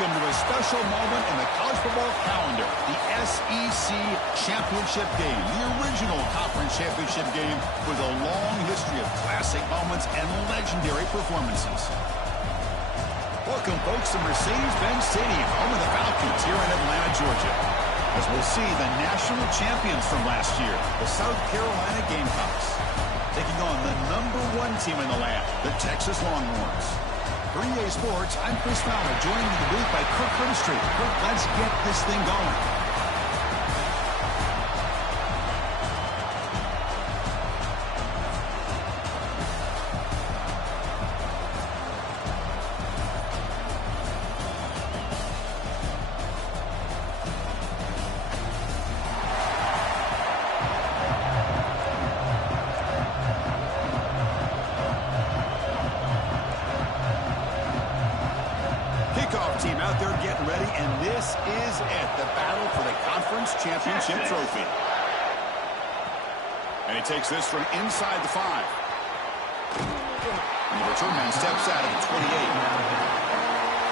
welcome to a special moment in the college football calendar, the SEC Championship Game, the original conference championship game with a long history of classic moments and legendary performances. Welcome, folks, to Mercedes-Benz Stadium, home of the Falcons here in Atlanta, Georgia. As we'll see the national champions from last year, the South Carolina Gamecocks, taking on the #1 team in the land, the Texas Longhorns. For EA Sports, I'm Chris Fowler, joined in the booth by Kirk Herbstreit. Kirk, let's get this thing going. Team out there getting ready, and this is it, the battle for the conference championship trophy. And he takes this from inside the 5. And the return man steps out of the 28.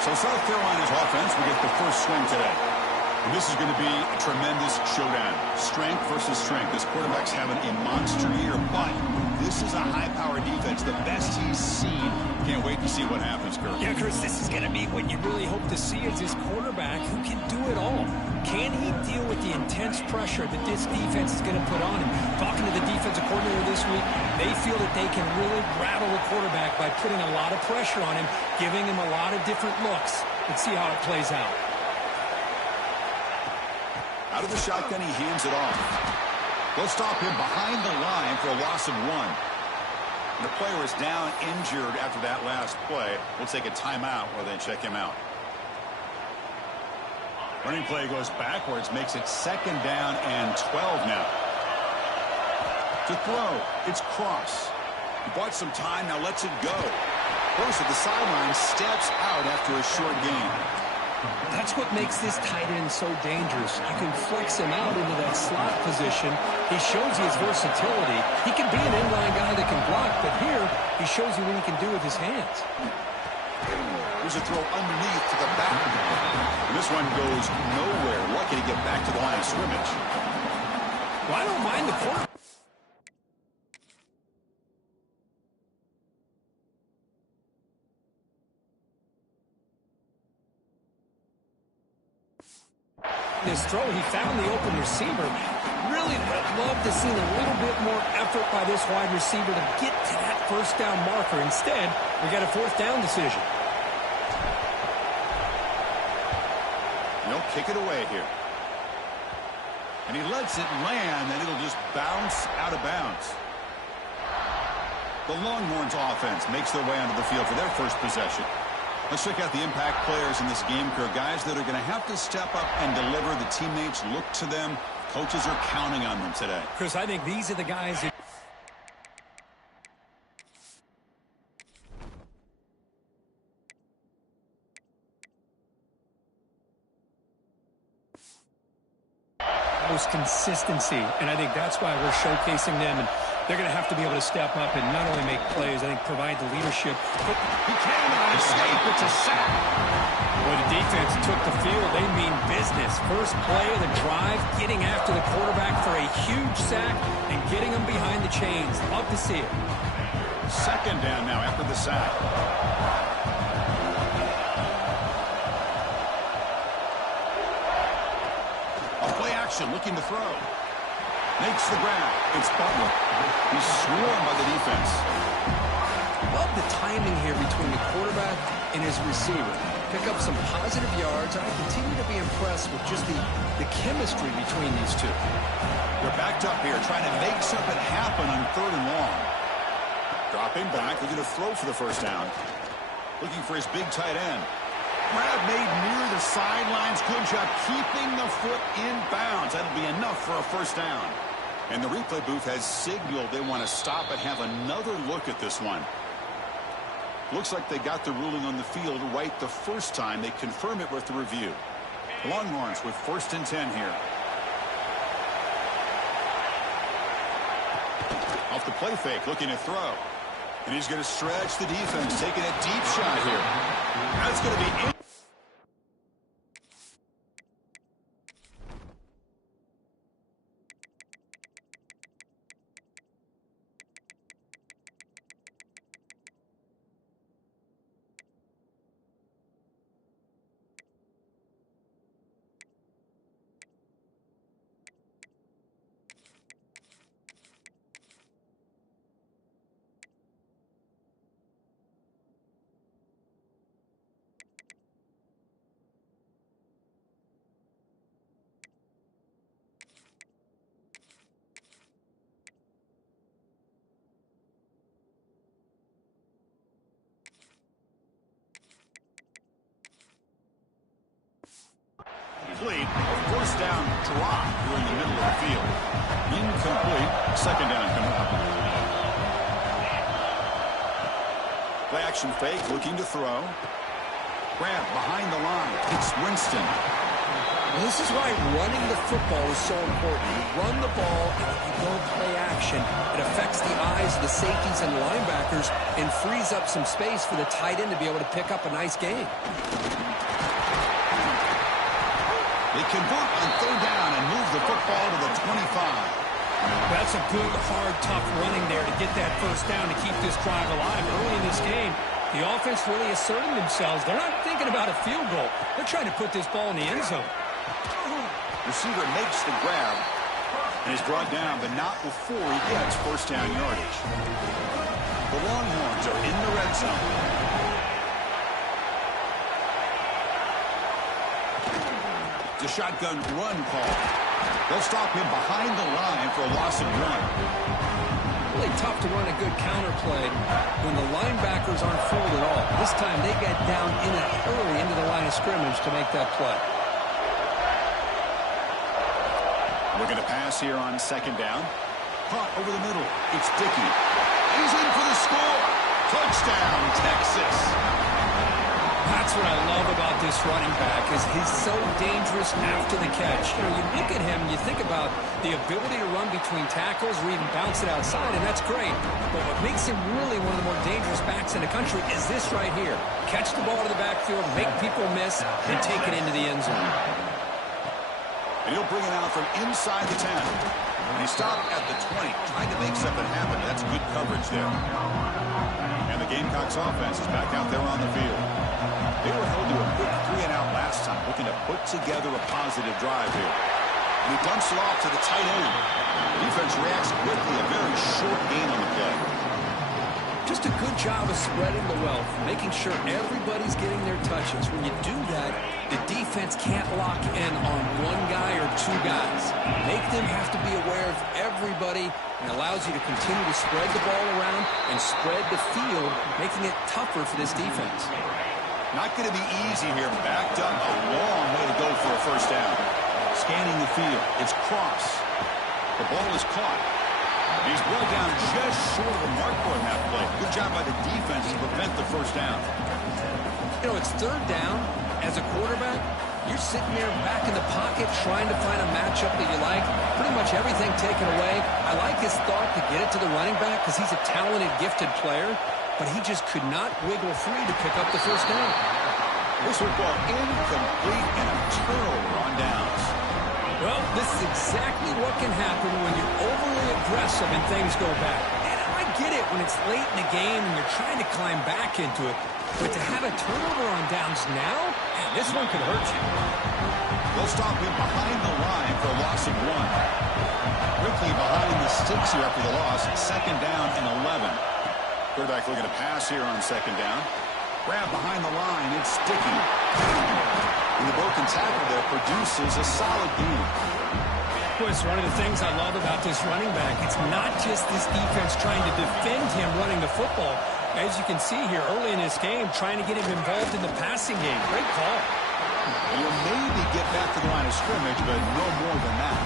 So South Carolina's offense will get the first swing today. And this is going to be a tremendous showdown. Strength versus strength. This quarterback's having a monster year, but this is a high-powered defense, the best he's seen. Can't wait to see what happens, Kirk. Yeah, Chris, this is going to be what you really hope to see is this quarterback who can do it all. Can he deal with the intense pressure that this defense is going to put on him? Talking to the defensive coordinator this week, they feel that they can really rattle the quarterback by putting a lot of pressure on him, giving him a lot of different looks. Let's see how it plays out. Out of the shotgun, he hands it off. They'll stop him behind the line for a loss of 1. And the player is down injured after that last play. We'll take a timeout while they check him out. Running play goes backwards, makes it 2nd down and 12 now. To throw, it's Cross. He bought some time, now lets it go. First at the sideline, steps out after a short gain. That's what makes this tight end so dangerous. You can flex him out into that slot position. He shows you his versatility. He can be an inline guy that can block, but here he shows you what he can do with his hands. Here's a throw underneath to the back. And this one goes nowhere. Lucky to get back to the line of scrimmage. Well, I don't mind the quarterback. This throw, he found the open receiver. Really would have loved to see a little bit more effort by this wide receiver to get to that first down marker. Instead, we got a 4th down decision. They'll kick it away here. And he lets it land, and it'll just bounce out of bounds. The Longhorns offense makes their way onto the field for their first possession. Let's check out the impact players in this game, guys that are going to have to step up and deliver. The teammates look to them. Coaches are counting on them today. Chris, I think these are the guys that... most consistency, and I think that's why we're showcasing them, and they're going to have to be able to step up and not only make plays, I think provide the leadership. But he came on escape. It's a sack. When the defense took the field, they mean business. First play of the drive, getting after the quarterback for a huge sack and getting him behind the chains. Love to see it. 2nd down now after the sack. Looking to throw. Makes the grab. It's Butler. He's swarmed by the defense. Love the timing here between the quarterback and his receiver. Pick up some positive yards. I continue to be impressed with just the chemistry between these two. They're backed up here, trying to make something happen on 3rd and long. Dropping back, looking to throw for the first down. Looking for his big tight end. Grab made near the sidelines. Good job keeping the foot in bounds. That'll be enough for a first down. And the replay booth has signaled they want to stop and have another look at this one. Looks like they got the ruling on the field right the first time. They confirm it with the review. Longhorns with 1st and 10 here. Off the play fake, looking to throw. And he's going to stretch the defense, taking a deep shot here. That's going to be drop here in the middle of the field. Incomplete. Second down coming up. Play action fake, looking to throw. Grab behind the line. It's Winston. Well, this is why running the football is so important. You run the ball, and if you don't play action, it affects the eyes of the safeties and linebackers and frees up some space for the tight end to be able to pick up a nice game. They convert on third down and move the football to the 25. That's a good, hard, tough running there to get that first down to keep this drive alive. Early in this game, the offense really asserting themselves. They're not thinking about a field goal. They're trying to put this ball in the end zone. Receiver makes the grab and is brought down, but not before he gets first down yardage. The Longhorns are in the red zone. The shotgun run call. They'll stop him behind the line for a loss of 1. Really tough to run a good counter play when the linebackers aren't fooled at all. This time they get down in a hurry into the line of scrimmage to make that play. We're going to pass here on second down. Caught over the middle. It's Dickey. He's in for the score. Touchdown, Texas. That's what I love about this running back is he's so dangerous after the catch. You know, you look at him, you think about the ability to run between tackles or even bounce it outside, and that's great. But what makes him really one of the more dangerous backs in the country is this right here. Catch the ball to the backfield, make people miss, and take it into the end zone. And he'll bring it out from inside the 10. And he stopped at the 20, trying to make something happen. That's good coverage there. And the Gamecocks offense is back out there on the field. They were held to a quick 3-and-out last time, looking to put together a positive drive here. And he dumps it off to the tight end. The defense reacts quickly, a very short gain on the play. Just a good job of spreading the wealth, making sure everybody's getting their touches. When you do that, the defense can't lock in on one guy or two guys. Make them have to be aware of everybody and allows you to continue to spread the ball around and spread the field, making it tougher for this defense. Not going to be easy here. Backed up a long way to go for a first down. Scanning the field. It's Cross. The ball is caught. He's brought down just short of the mark for him that play. Good job by the defense to prevent the first down. You know, it's third down. As a quarterback, you're sitting there back in the pocket trying to find a matchup that you like. Pretty much everything taken away. I like his thought to get it to the running back because he's a talented, gifted player. But he just could not wiggle free to pick up the first down. This football incomplete and a turnover on downs. Well, this is exactly what can happen when you're overly aggressive and things go bad. And I get it when it's late in the game and you're trying to climb back into it. But to have a turnover on downs now, man, this one could hurt you. They'll stop him behind the line for a loss of 1. Quickly behind the sticks here after the loss. Second down and 11. Quarterback looking to pass here on second down. Grab behind the line. It's Dickey. And the broken tackle there produces a solid gain. Well, it's one of the things I love about this running back. It's not just this defense trying to defend him running the football. As you can see here early in this game, trying to get him involved in the passing game. Great call. He'll maybe get back to the line of scrimmage, but no more than that.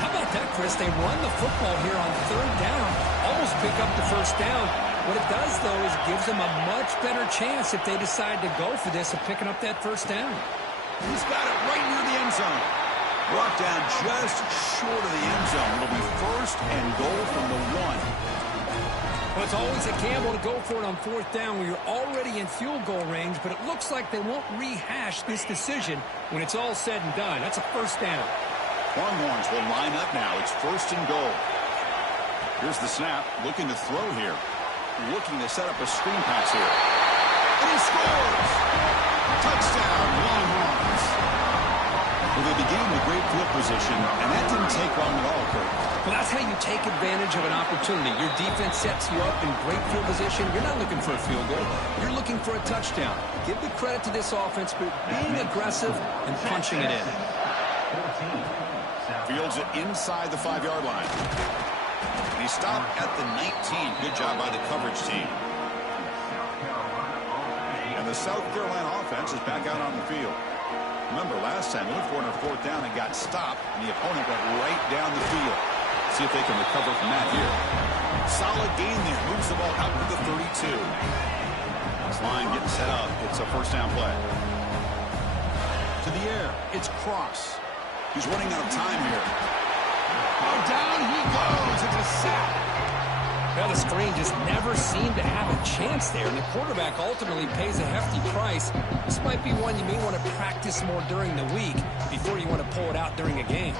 How about that, Chris? They run the football here on third down, almost pick up the first down. What it does, though, is it gives them a much better chance if they decide to go for this of picking up that first down. He's got it right near the end zone. Brought down just short of the end zone. It'll be first and goal from the 1. Well, it's always a gamble to go for it on fourth down when you're already in field goal range, but it looks like they won't rehash this decision when it's all said and done. That's a first down. Longhorns will line up now. It's first and goal. Here's the snap. Looking to throw here. Looking to set up a screen pass here. And he scores! Touchdown, Longhorns. Well, they began with great field position, and that didn't take long at all, Kurt. Well, that's how you take advantage of an opportunity. Your defense sets you up in great field position. You're not looking for a field goal. You're looking for a touchdown. Give the credit to this offense for being aggressive and punching it in. Fields it inside the 5-yard line. And he stopped at the 19. Good job by the coverage team. And the South Carolina offense is back out on the field. Remember last time, they went for it on 4th down and got stopped, and the opponent went right down the field. See if they can recover from that here. Solid gain there. Moves the ball out to the 32. This line getting set up. It's a 1st down play. To the air. It's Cross. He's running out of time here. Oh, down he goes. It's a sack. Well, the screen just never seemed to have a chance there, and the quarterback ultimately pays a hefty price. This might be one you may want to practice more during the week before you want to pull it out during a game.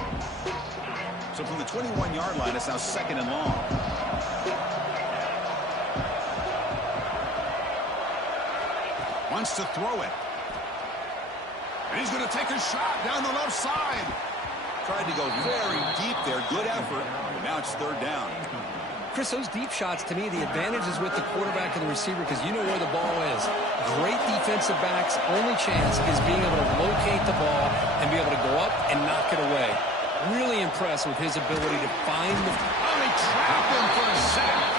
So from the 21-yard line, it's now 2nd and long. Wants to throw it. And he's going to take a shot down the left side. Tried to go very deep there. Good effort. But now it's 3rd down. Chris, those deep shots, to me, the advantage is with the quarterback and the receiver because you know where the ball is. Great defensive backs' only chance is being able to locate the ball and be able to go up and knock it away. Really impressed with his ability to find the... Oh, they trapped him for a sack.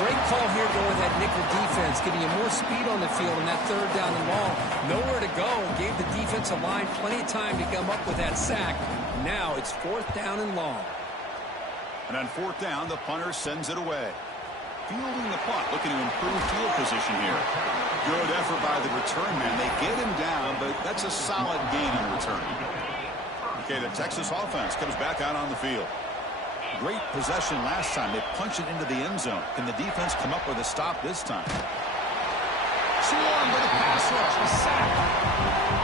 Great call here going with that nickel defense, giving you more speed on the field in that 3rd down and long. Nowhere to go. Gave the defensive line plenty of time to come up with that sack. Now it's 4th down and long. And on 4th down, the punter sends it away. Fielding the punt, looking to improve field position here. Good effort by the return man. They get him down, but that's a solid gain in return. Okay, the Texas offense comes back out on the field. Great possession last time. They punch it into the end zone. Can the defense come up with a stop this time? Swarm with a pass rush. A sack.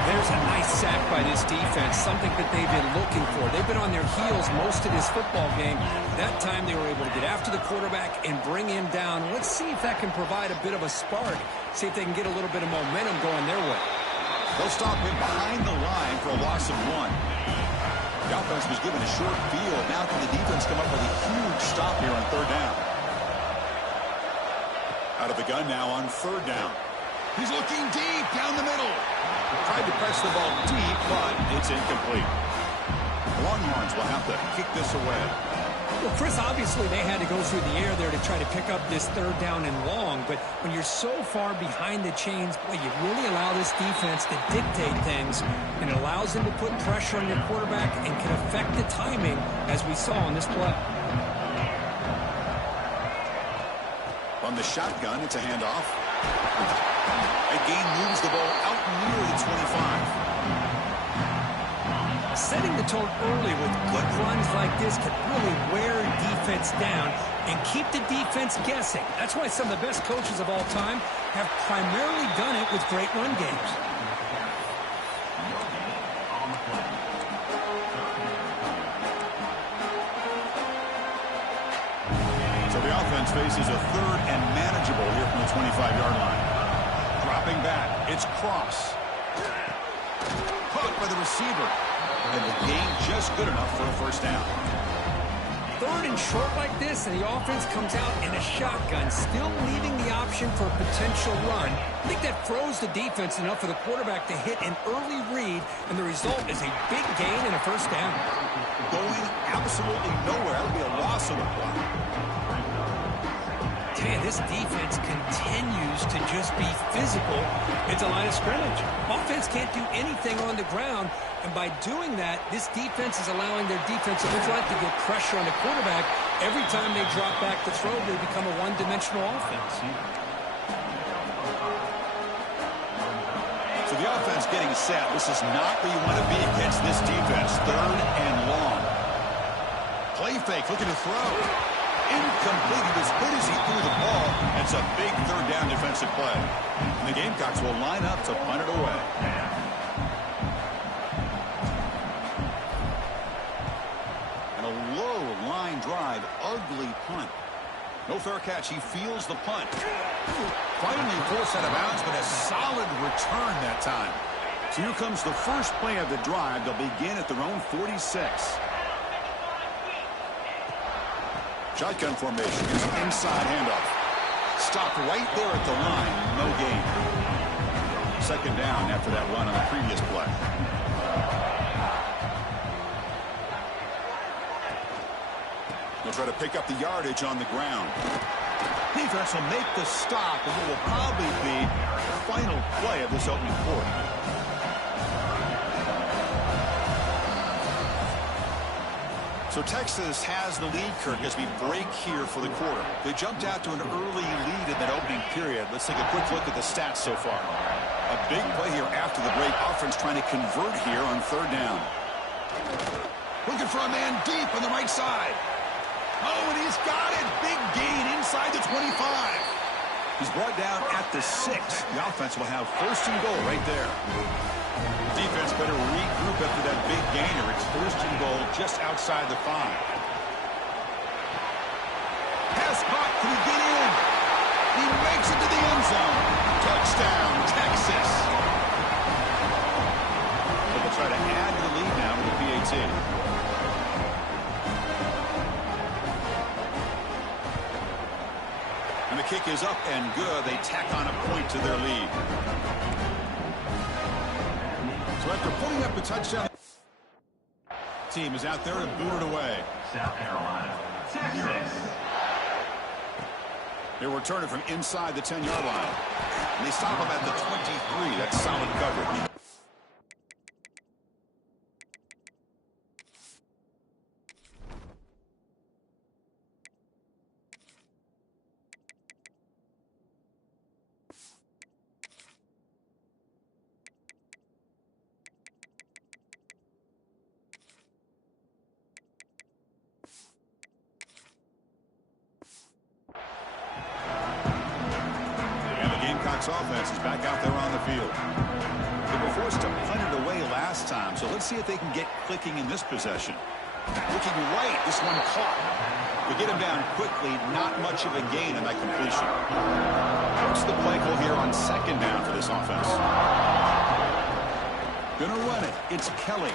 There's a nice sack by this defense, something that they've been looking for. They've been on their heels most of this football game. That time they were able to get after the quarterback and bring him down. Let's see if that can provide a bit of a spark. See if they can get a little bit of momentum going their way. They'll stop him behind the line for a loss of 1. The offense was given a short field. Now can the defense come up with a huge stop here on 3rd down? Out of the gun now on 3rd down. He's looking deep down the middle. Tried to press the ball deep, but it's incomplete. The Longhorns will have to kick this away. Well, Chris, obviously they had to go through the air there to try to pick up this 3rd down and long, but when you're so far behind the chains, boy, you really allow this defense to dictate things, and it allows them to put pressure on your quarterback and can affect the timing, as we saw on this play. On the shotgun, it's a handoff. Again, moves the ball out near the 25. Setting the tone early with good runs like this can really wear defense down and keep the defense guessing. That's why some of the best coaches of all time have primarily done it with great run games. So the offense faces a 3rd and manageable here from the 25-yard line. Dropping back, it's Cross. Caught by the receiver. And the gain just good enough for a 1st down. 3rd and short like this, and the offense comes out in a shotgun, still leaving the option for a potential run. I think that throws the defense enough for the quarterback to hit an early read, and the result is a big gain and a 1st down. Going absolutely nowhere. That would be a loss of the play. Man, this defense continues to just be physical at the line of scrimmage. Offense can't do anything on the ground, and by doing that, this defense is allowing their defensive front to get pressure on the quarterback. Every time they drop back to throw, they become a one-dimensional offense. So the offense getting set. This is not where you want to be against this defense. 3rd and long. Play fake, looking to throw. Incomplete. As good as he threw the ball, it's a big 3rd down defensive play. And the Gamecocks will line up to punt it away. And a low line drive, ugly punt. No fair catch. He feels the punt. Finally forced out of bounds, but a solid return that time. So here comes the first play of the drive. They'll begin at their own 46. Shotgun formation. Here's an inside handoff. Stopped right there at the line. No gain. 2nd down after that run on the previous play. They'll try to pick up the yardage on the ground. Defense will make the stop, and it will probably be the final play of this opening quarter. So Texas has the lead, Kirk, as we break here for the quarter. They jumped out to an early lead in that opening period. Let's take a quick look at the stats so far. A big play here after the break. Offense trying to convert here on third down. Looking for a man deep on the right side. Oh, and he's got it. Big gain inside the 25. He's brought down at the 6. The offense will have first and goal right there. Defense better regroup after that big gainer. It's first and goal just outside the 5. Pass caught. Can he get in? He makes it to the end zone. Touchdown, Texas. So they'll try to add to the lead now with the PAT. And the kick is up and good. They tack on a point to their lead. So after putting up a touchdown, team is out there to boot it away. South Carolina, Texas. They return it from inside the 10-yard line. And they stop him at the 23. That's solid coverage. Offense is back out there on the field. They were forced to punt it away last time, so let's see if they can get clicking in this possession. Looking right, this one caught. They get him down quickly, not much of a gain on that completion. What's the play call here on second down for this offense? Gonna run it. It's Kelly.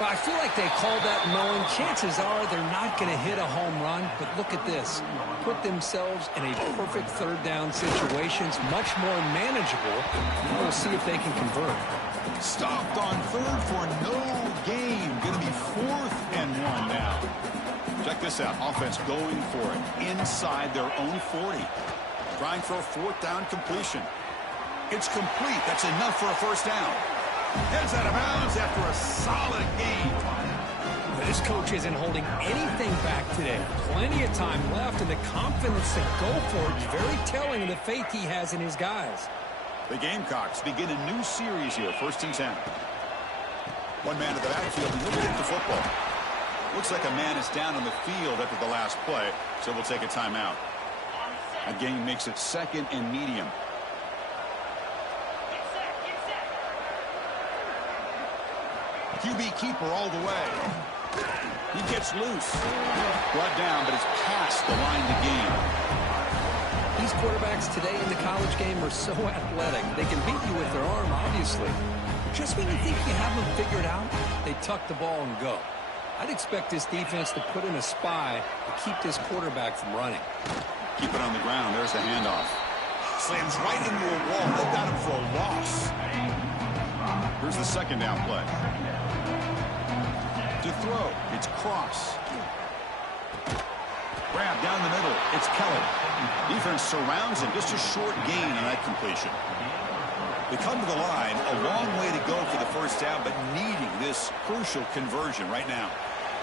Well, I feel like they called that knowing chances are they're not going to hit a home run. But look at this. Put themselves in a perfect third down situation. It's much more manageable. We'll see if they can convert. Stopped on third for no gain. Going to be 4th and 1 now. Check this out. Offense going for it inside their own 40. Trying for a 4th down completion. It's complete. That's enough for a first down. Heads out of bounds after a solid game. This coach isn't holding anything back today. Plenty of time left, and the confidence to go for it is very telling of the faith he has in his guys. The Gamecocks begin a new series here, 1st and 10. One man at the backfield, and he'll get the football. Looks like a man is down on the field after the last play, so we'll take a timeout. That game makes it 2nd and medium. QB keeper all the way. He gets loose. Brought down, but it's past the line to gain. These quarterbacks today in the college game are so athletic. They can beat you with their arm, obviously. Just when you think you have them figured out, they tuck the ball and go. I'd expect this defense to put in a spy to keep this quarterback from running. Keep it on the ground. There's the handoff. Slams right into a wall. They got him for a loss. Here's the 2nd down play. To throw, it's Cross. Grab down the middle, it's Kelly. Defense surrounds him, just a short gain on that completion. They come to the line, a long way to go for the first down, but needing this crucial conversion right now.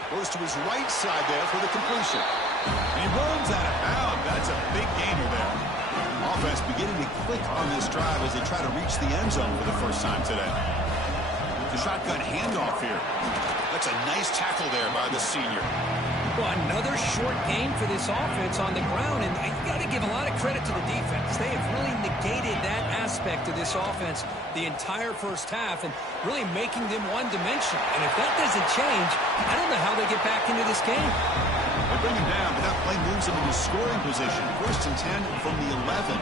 Goes to his right side there for the completion. And he runs out of bounds. That's a big gainer there. Offense beginning to click on this drive as they try to reach the end zone for the first time today. The shotgun handoff here. That's a nice tackle there by the senior. Well, another short game for this offense on the ground, and you got to give a lot of credit to the defense. They have really negated that aspect of this offense the entire first half and really making them one-dimensional. And if that doesn't change, I don't know how they get back into this game. They bring him down, but that play moves him into scoring position. 1st and 10 from the 11.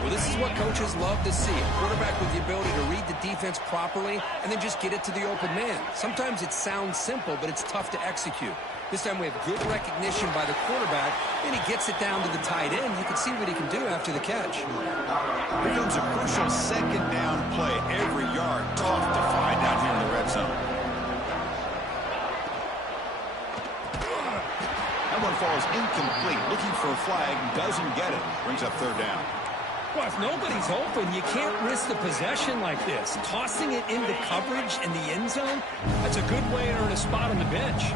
Well, this is what coaches love to see. A quarterback with the ability to read the defense properly and then just get it to the open man. Sometimes it sounds simple, but it's tough to execute. This time we have good recognition by the quarterback, and he gets it down to the tight end. You can see what he can do after the catch. Here comes a crucial 2nd down play. Every yard tough to find down here in the red zone. That one falls incomplete. Looking for a flag, doesn't get it. Brings up 3rd down. Well, if nobody's open, you can't risk the possession like this. Tossing it into coverage in the end zone, that's a good way to earn a spot on the bench.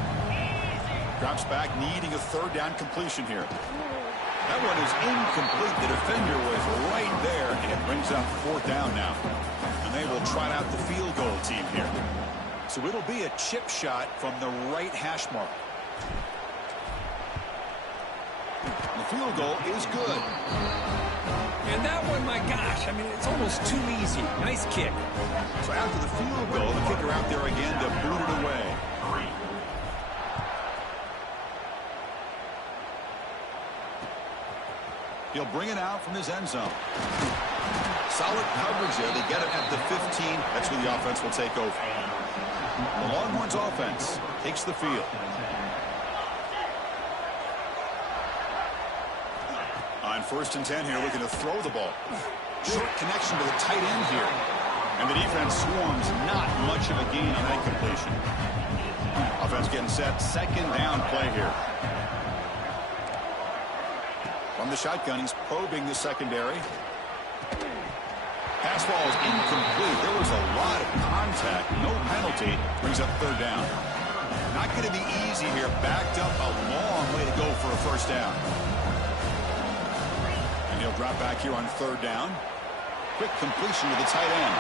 Drops back, needing a third down completion here. That one is incomplete. The defender was right there, and it brings up fourth down now. And they will trot out the field goal team here. So it'll be a chip shot from the right hash mark. The field goal is good. And that one, my gosh, I mean, it's almost too easy. Nice kick. So after the field goal, the kicker out there again to boot it away. He'll bring it out from his end zone. Solid coverage there. They get it at the 15. That's where the offense will take over. The Longhorns offense takes the field. On 1st and 10 here, looking to throw the ball. Short connection to the tight end here. And the defense swarms. Not much of a gain on that completion. Offense getting set. Second down play here. From the shotgun, he's probing the secondary. Pass ball is incomplete. There was a lot of contact. No penalty. Brings up third down. Not going to be easy here. Backed up a long way to go for a first down. And he'll drop back here on third down. Quick completion to the tight end.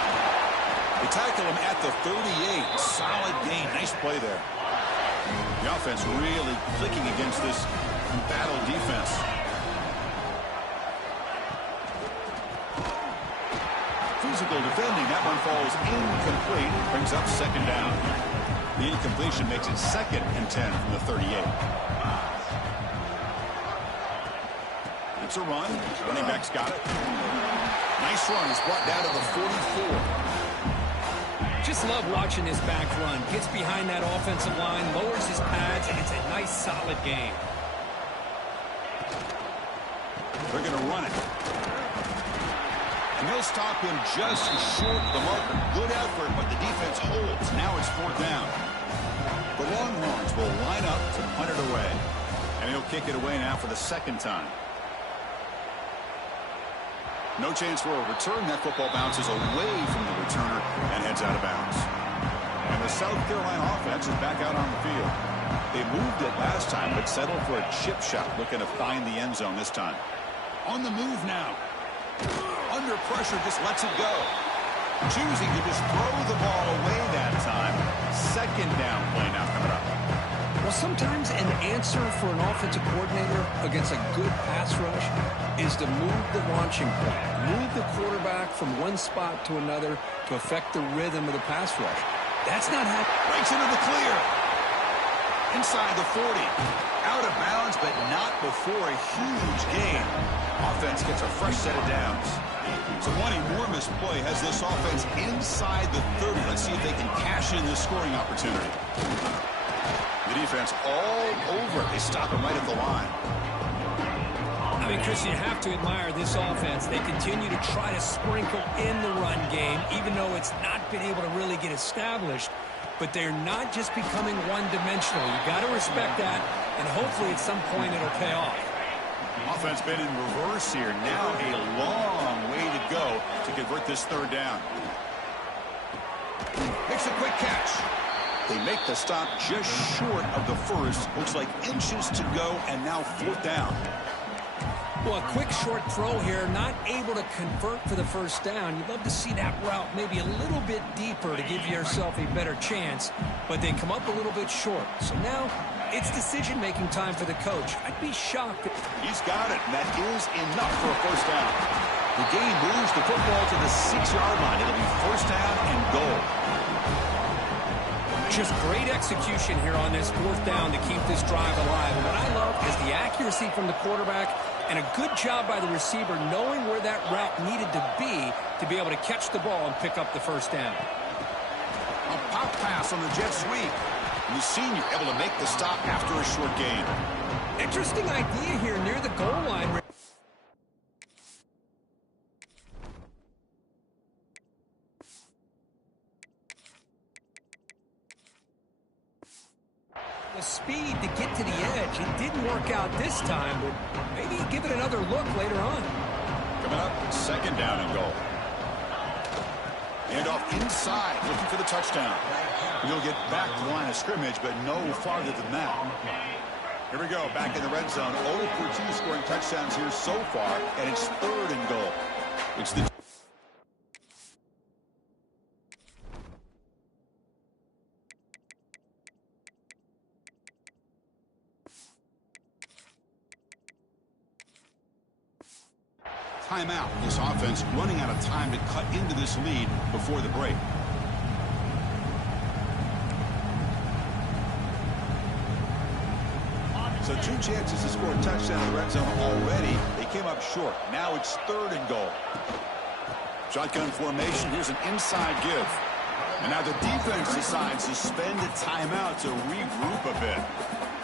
They tackle him at the 38. Solid gain. Nice play there. The offense really clicking against this battle defense. Physical defending. That one falls incomplete. Brings up second down. The incompletion makes it 2nd and 10 from the 38. It's a run. Running back's got it. Nice run. He's brought down to the 44. Just love watching this back run. Gets behind that offensive line, lowers his pads, and it's a nice, solid game. They're going to run it. And they'll stop him just short of the marker. Good effort, but the defense holds. Now it's fourth down. The Longhorns will line up to punt it away. And he'll kick it away now for the second time. No chance for a return. That football bounces away from the returner and heads out of bounds. And the South Carolina offense is back out on the field. They moved it last time, but settled for a chip shot, looking to find the end zone this time. On the move now. Under pressure, just lets it go. Choosing to just throw the ball away that time. Second down play now coming up. Well, sometimes an answer for an offensive coordinator against a good pass rush is to move the launching point. Move the quarterback from one spot to another to affect the rhythm of the pass rush. That's not happening. Breaks into the clear. Inside the 40. Out of bounds, but not before a huge gain. Offense gets a fresh set of downs. So one enormous play has this offense inside the 30. Let's see if they can cash in this scoring opportunity. The defense all over. They stop him right at the line. I mean, Chris, you have to admire this offense. They continue to try to sprinkle in the run game, even though it's not been able to really get established. But they're not just becoming one-dimensional. You got to respect that, and hopefully at some point it'll pay off. Offense been in reverse here. Now a long way to go to convert this third down. Makes a quick catch. They make the stop just short of the first. Looks like inches to go, and now fourth down. Well, a quick short throw here, not able to convert for the first down. You'd love to see that route maybe a little bit deeper to give yourself a better chance, but they come up a little bit short. So now it's decision-making time for the coach. I'd be shocked. He's got it, and that is enough for a first down. The game moves the football to the 6-yard line. It'll be first down and goal. Just great execution here on this fourth down to keep this drive alive. And what I love is the accuracy from the quarterback and a good job by the receiver knowing where that route needed to be able to catch the ball and pick up the first down. A pop pass on the jet sweep. And the senior able to make the stop after a short gain. Interesting idea here near the goal line. The speed to get to the edge. It didn't work out this time, but maybe give it another look later on. Coming up, second down and goal. And off inside, looking for the touchdown. He'll get back to the line of scrimmage, but no farther than that. Here we go, back in the red zone. 0 for 2 scoring touchdowns here so far, and it's third and goal. It's the timeout. This offense running out of time to cut into this lead before the break. So 2 chances to score a touchdown in the red zone already. They came up short. Now it's third and goal. Shotgun formation. Here's an inside give. And now the defense decides to spend a timeout to regroup a bit.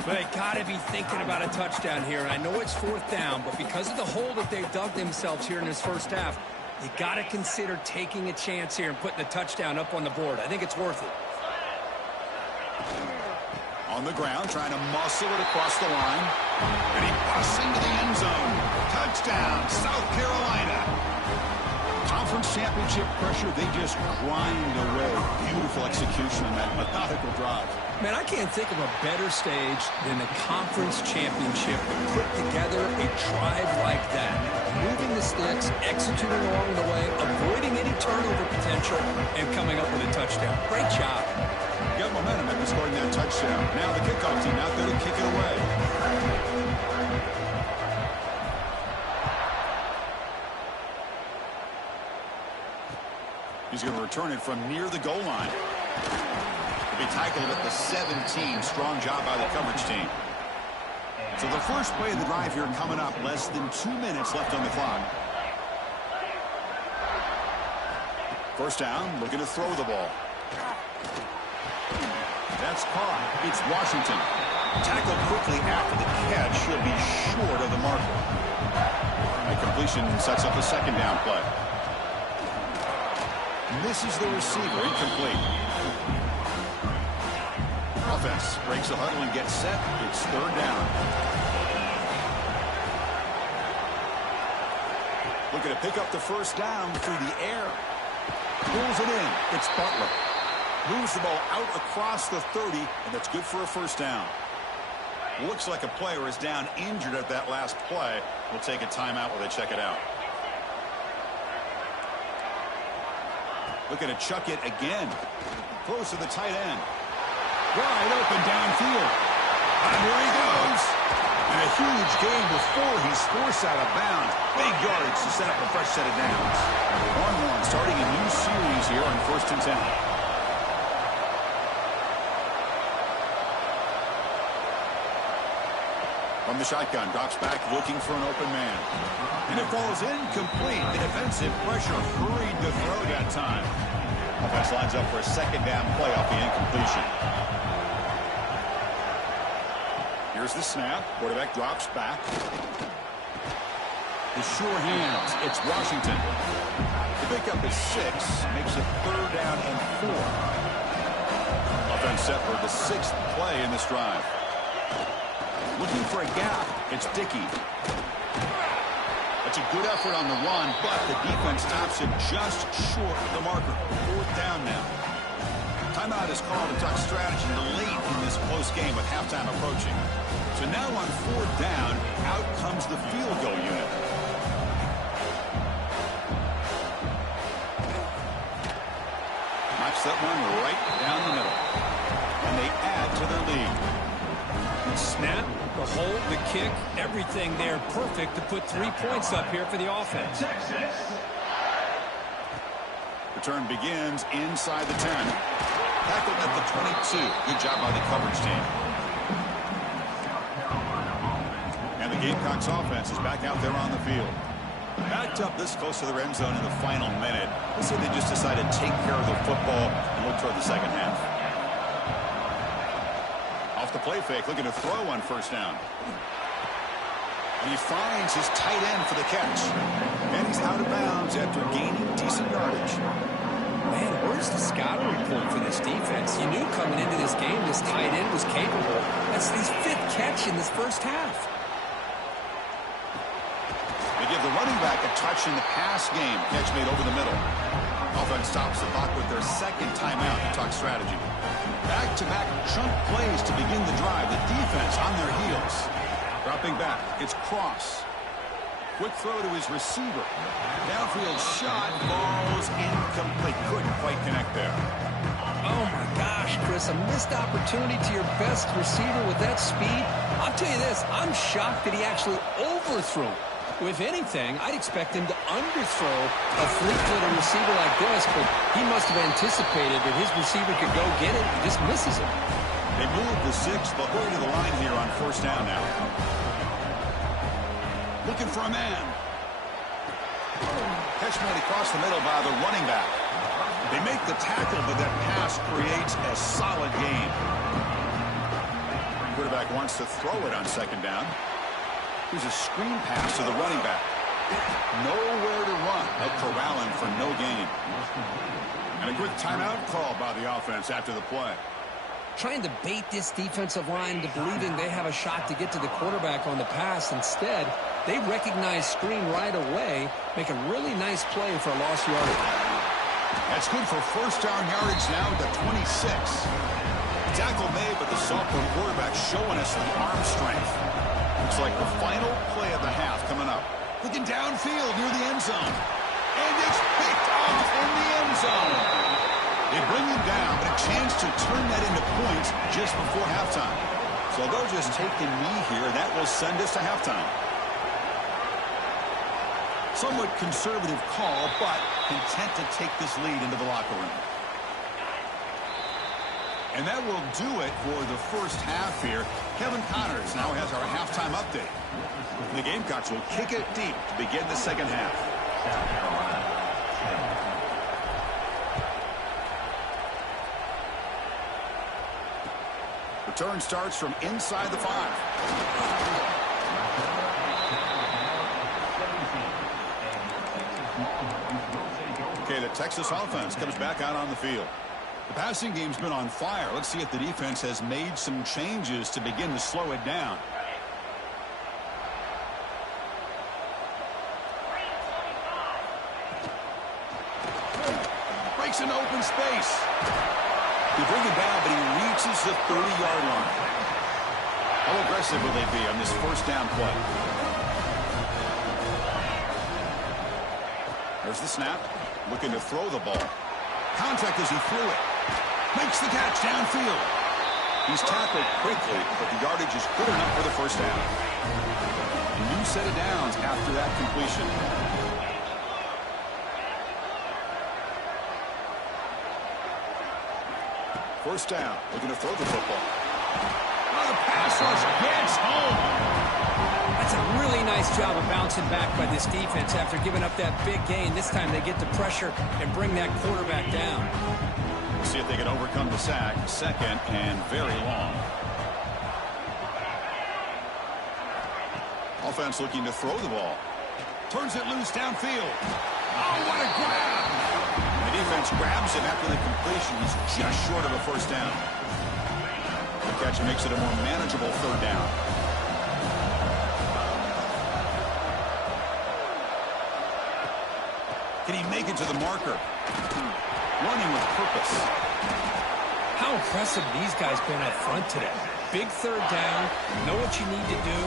But they got to be thinking about a touchdown here. And I know it's fourth down, but because of the hole that they've dug themselves here in this first half, you got to consider taking a chance here and putting a touchdown up on the board. I think it's worth it. On the ground, trying to muscle it across the line. And he busts into the end zone. Touchdown, South Carolina. Conference championship pressure, they just grind away. Beautiful execution on that methodical drive. Man, I can't think of a better stage than the conference championship to put together a drive like that. Moving the sticks, executing along the way, avoiding any turnover potential, and coming up with a touchdown. Great job. Got momentum after scoring that touchdown. Now the kickoff team out there to kick it away. He's going to return it from near the goal line. He'll be tackled at the 17. Strong job by the coverage team. So the first play of the drive here coming up. Less than 2 minutes left on the clock. First down, looking to throw the ball. That's caught. It's Washington. Tackled quickly after the catch. He'll be short of the marker. The completion sets up the second down play. Misses the receiver. Incomplete. Offense breaks the huddle and gets set. It's third down. Looking to pick up the first down through the air. Pulls it in. It's Butler. Moves the ball out across the 30, and that's good for a first down. Looks like a player is down injured at that last play. We'll take a timeout while they check it out. Looking to chuck it again. Close to the tight end. Wide open downfield. And here he goes. And a huge gain before he's forced out of bounds. Big yardage to set up a fresh set of downs. 1-1, starting a new series here on 1st and 10. From the shotgun, drops back, looking for an open man. And it falls incomplete. The defensive pressure hurried to throw that time. Offense lines up for a second down play off the incompletion. Here's the snap. Quarterback drops back. The sure hands. It's Washington. The pickup is 6. Makes it third down and 4. Offense set for the 6th play in this drive. Looking for a gap. It's Dickey. That's a good effort on the run, but the defense stops him just short of the marker. Fourth down now. Timeout is called to talk strategy late in this close game with halftime approaching. So now on fourth down, out comes the field goal unit. Knocks that one right down the middle. And they add to their lead. Snap, the hold, the kick, everything there perfect to put 3 points up here for the offense. Return begins inside the 10. Tackled at the 22. Good job by the coverage team. And the Gamecocks offense is back out there on the field. Backed up this close to the end zone in the final minute. Let's say they just decided to take care of the football and look toward the second half. Off the play fake, looking to throw on first down. And he finds his tight end for the catch. And he's out of bounds after gaining decent yardage. Man, where's the scouting report for this defense? You knew coming into this game this tight end was capable. That's his 5th catch in this first half. They give the running back a touch in the pass game. Catch made over the middle. Offense stops the clock with their second timeout to talk strategy. Back-to-back chunk plays to begin the drive. The defense on their heels. Dropping back. It's Cross. Quick throw to his receiver. Downfield shot. Ball's incomplete. Couldn't quite connect there. Oh, my gosh, Chris. A missed opportunity to your best receiver with that speed. I'll tell you this. I'm shocked that he actually overthrew. If anything, I'd expect him to underthrow a fleet-footed receiver like this, but he must have anticipated that his receiver could go get it. He just misses it. They move the 6. They'll go to the line here on first down now. Looking for a man. Catch made across the middle by the running back. They make the tackle, but that pass creates a solid gain. Quarterback wants to throw it on second down. Here's a screen pass to the running back. Nowhere to run. They'll corral him for no gain. And a quick timeout call by the offense after the play. Trying to bait this defensive line to believing they have a shot to get to the quarterback on the pass. Instead, they recognize screen right away, make a really nice play for a lost yardage. That's good for first down yardage now at the 26. Tackle made, but the sophomore quarterback showing us the arm strength. Looks like the final play of the half coming up. Looking downfield near the end zone. And it's picked off in the end zone. They bring him down, but a chance to turn that into points just before halftime. So they'll just take the knee here, and that will send us to halftime. Somewhat conservative call, but content to take this lead into the locker room. And that will do it for the first half here. Kevin Connors now has our halftime update. The Gamecocks will kick it deep to begin the second half. Return starts from inside the 5. Okay, the Texas offense comes back out on the field. The passing game's been on fire. Let's see if the defense has made some changes to begin to slow it down. Breaks into open space. They bring him down, but he reaches the 30-yard line. How aggressive will they be on this first down play? There's the snap. Looking to throw the ball. Contact as he threw it. Makes the catch downfield. He's tackled quickly, but the yardage is good enough for the first down. A new set of downs after that completion. First down. Looking to throw the football. Oh, the pass rush gets home. That's a really nice job of bouncing back by this defense after giving up that big gain. This time they get the pressure and bring that quarterback down. We'll see if they can overcome the sack. Second and very long. Offense looking to throw the ball. Turns it loose downfield. Oh, what a grab. The defense grabs him after the completion. He's just short of a first down. The catch makes it a more manageable third down. Can he make it to the marker? Running with purpose. How impressive these guys been up front today. Big third down, know what you need to do,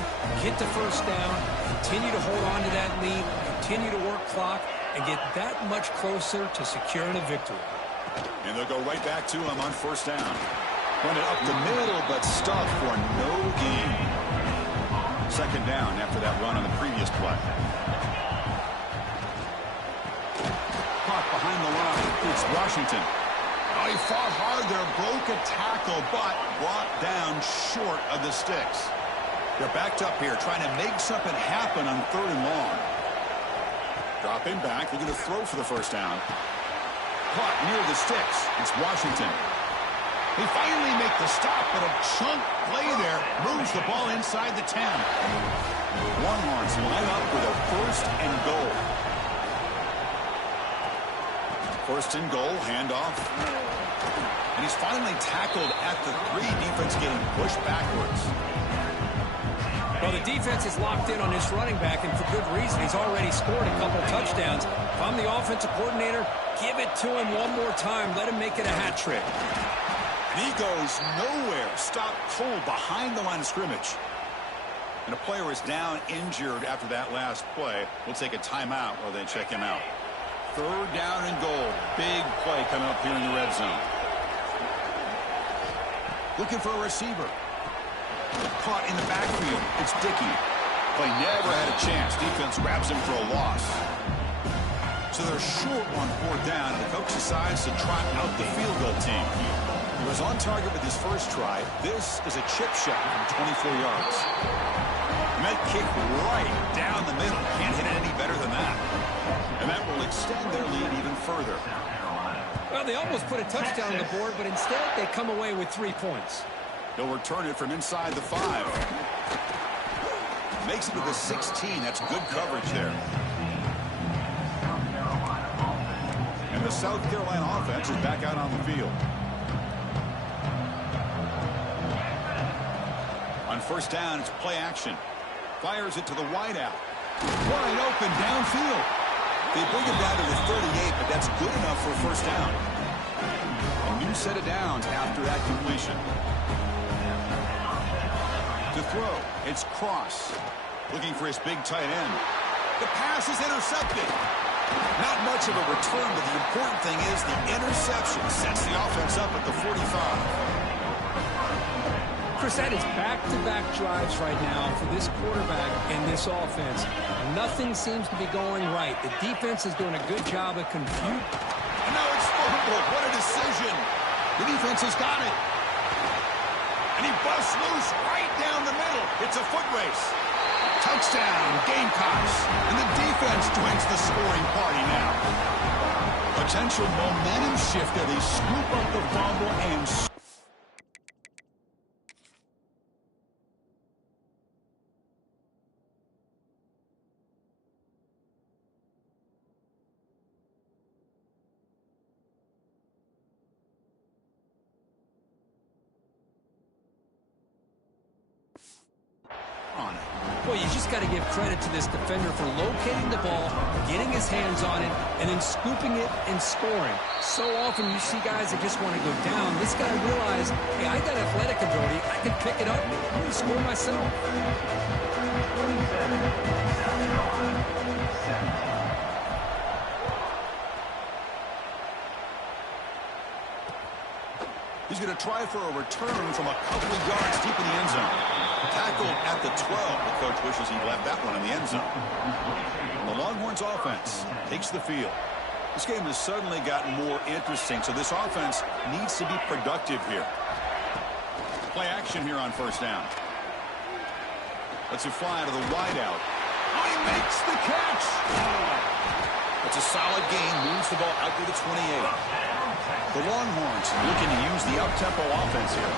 get the first down, continue to hold on to that lead, continue to work clock, and get that much closer to securing a victory. And they'll go right back to him on first down. Run it up the middle, but stuffed for no gain. Second down after that run on the previous play. Caught behind the line. It's Washington. Oh, he fought hard there, broke a tackle, but brought down short of the sticks. They're backed up here, trying to make something happen on third and long. Dropping back, looking to throw for the first down. Caught near the sticks. It's Washington. They finally make the stop, but a chunk play there moves the ball inside the 10. Longhorns line up with a first and goal. First and goal, handoff. And he's finally tackled at the 3. Defense getting pushed backwards. Well, the defense is locked in on this running back, and for good reason. He's already scored a couple touchdowns. If I'm the offensive coordinator, give it to him one more time. Let him make it a hat trick. And he goes nowhere. Stop cold behind the line of scrimmage. And a player is down injured after that last play. We'll take a timeout while they check him out. 3rd down and goal. Big play coming up here in the red zone. Looking for a receiver. Caught in the backfield. It's Dickey. Play never had a chance. Defense grabs him for a loss. So they're short on 4th down, and the coach decides to trot out the field goal team. He was on target with his first try. This is a chip shot from 24 yards. And that kick right down the middle. Can't hit it any better than that. And that will extend their lead even further. Well, they almost put a touchdown on the board, but instead they come away with 3 points. He'll return it from inside the 5. Makes it to the 16. That's good coverage there. And the South Carolina offense is back out on the field. On 1st down, it's play action. Fires it to the wideout. Wide open downfield. They bring it down to the 38, but that's good enough for a 1st down. A new set of downs after that completion. To throw, it's Cross. Looking for his big tight end. The pass is intercepted. Not much of a return, but the important thing is the interception sets the offense up at the 45. Chris, that is back-to-back drives right now for this quarterback and this offense. Nothing seems to be going right. The defense is doing a good job of confusing. And now it's fumbled. What a decision. The defense has got it. And he busts loose right down the middle. It's a foot race. Touchdown, Gamecocks. And the defense joins the scoring party now. Potential momentum shift there. They scoop up the fumble and... on it. Well, you just got to give credit to this defender for locating the ball, getting his hands on it, and then scooping it and scoring. So often you see guys that just want to go down. This guy realized, hey, I got athletic ability. I can pick it up and score myself. He's going to try for a return from a couple of yards deep in the end zone. Tackled at the 12. The coach wishes he left that one in the end zone. And the Longhorns offense takes the field. This game has suddenly gotten more interesting, so this offense needs to be productive here. Play action here on 1st down. Lets it fly to the wideout. Oh, he makes the catch! It's a solid gain, moves the ball out to the 28. The Longhorns looking to use the up-tempo offense here.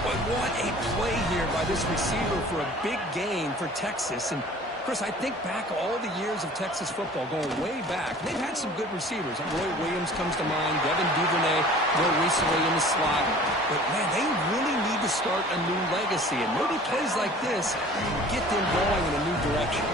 But what a play here by this receiver for a big gain for Texas. And, Chris, I think back all the years of Texas football, going way back. They've had some good receivers. Roy Williams comes to mind, Devin Duvernay more recently in the slot. But, man, they really need to start a new legacy. And maybe plays like this get them going in a new direction.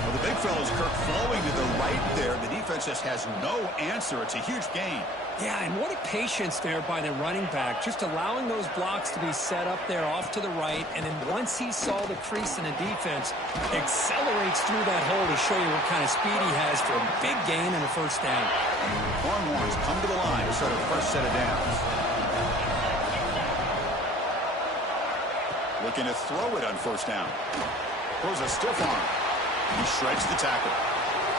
Well, the big fella's Kirk flowing to the right there. The defense just has no answer. It's a huge gain. Yeah, and what a patience there by the running back, just allowing those blocks to be set up there off to the right, and then once he saw the crease in the defense, accelerates through that hole to show you what kind of speed he has for a big gain and a 1st down. Longhorns come to the line to start a first set of downs. Looking to throw it on 1st down. Throws a stiff arm. He shreds the tackle.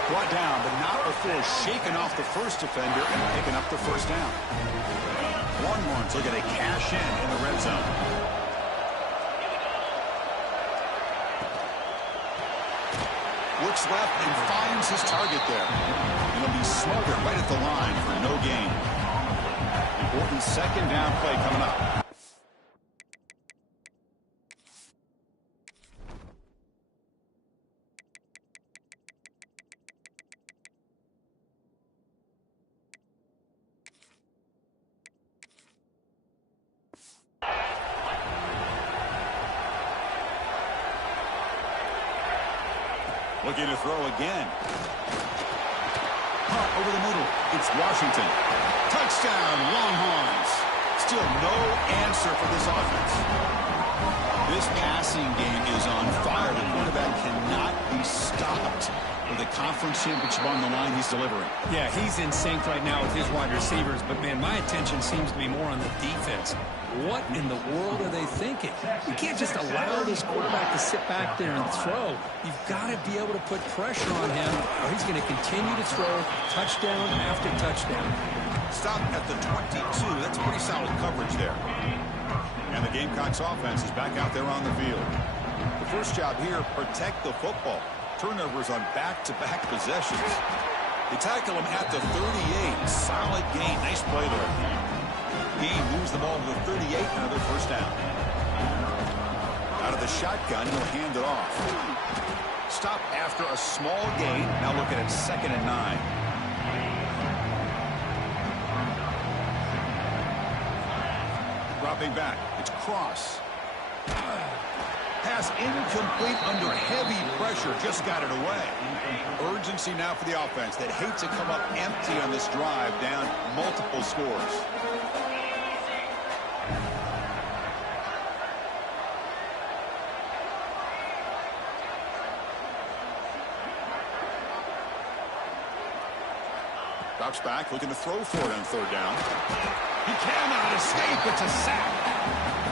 Brought down, but not before shaking off the first defender and picking up the 1st down. Longhorns looking to cash in the red zone. Looks left and finds his target there. And he'll be smothered right at the line for no gain. Important 2nd down play coming up. Looking to throw again. Pump over the middle. It's Washington. Touchdown, Longhorns. Still no answer for this offense. This passing game is on fire. The quarterback cannot be stopped. With the conference championship on the line, he's delivering. Yeah, he's in sync right now with his wide receivers. But, man, my attention seems to be more on the defense. What in the world are they thinking? You can't just allow this quarterback to sit back there and throw. You've got to be able to put pressure on him, or he's going to continue to throw touchdown after touchdown. Stop at the 22. That's pretty solid coverage there. And the Gamecocks offense is back out there on the field. The first job here, protect the football. Turnovers on back-to-back possessions. They tackle him at the 38. Solid gain. Nice play there. He moves the ball to the 38. Another first down. Out of the shotgun, he'll hand it off. Stop after a small gain. Now looking at 2nd and 9. Dropping back. It's Cross. Pass incomplete under heavy pressure. Just got it away. Urgency now for the offense that hates to come up empty on this drive, down multiple scores. Drops back, looking to throw for it on 3rd down. He cannot escape. It's a sack.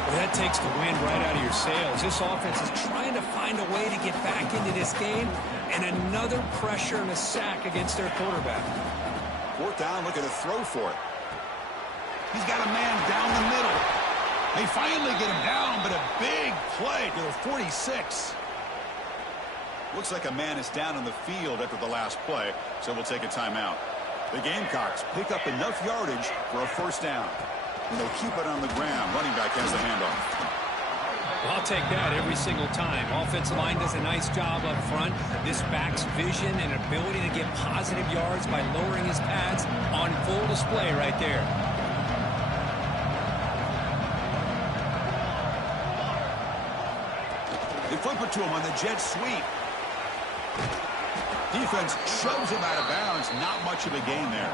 Well, that takes the wind right out of your sails. This offense is trying to find a way to get back into this game, and another pressure and a sack against their quarterback. 4th down, looking to throw for it. He's got a man down the middle. They finally get him down, but a big play to the 46. Looks like a man is down on the field after the last play, so we'll take a timeout. The Gamecocks pick up enough yardage for a 1st down. And they'll keep it on the ground. Running back has the handoff. Well, I'll take that every single time. Offensive line does a nice job up front. This back's vision and ability to get positive yards by lowering his pads on full display right there. They flip it to him on the jet sweep. Defense shoves him out of bounds. Not much of a gain there.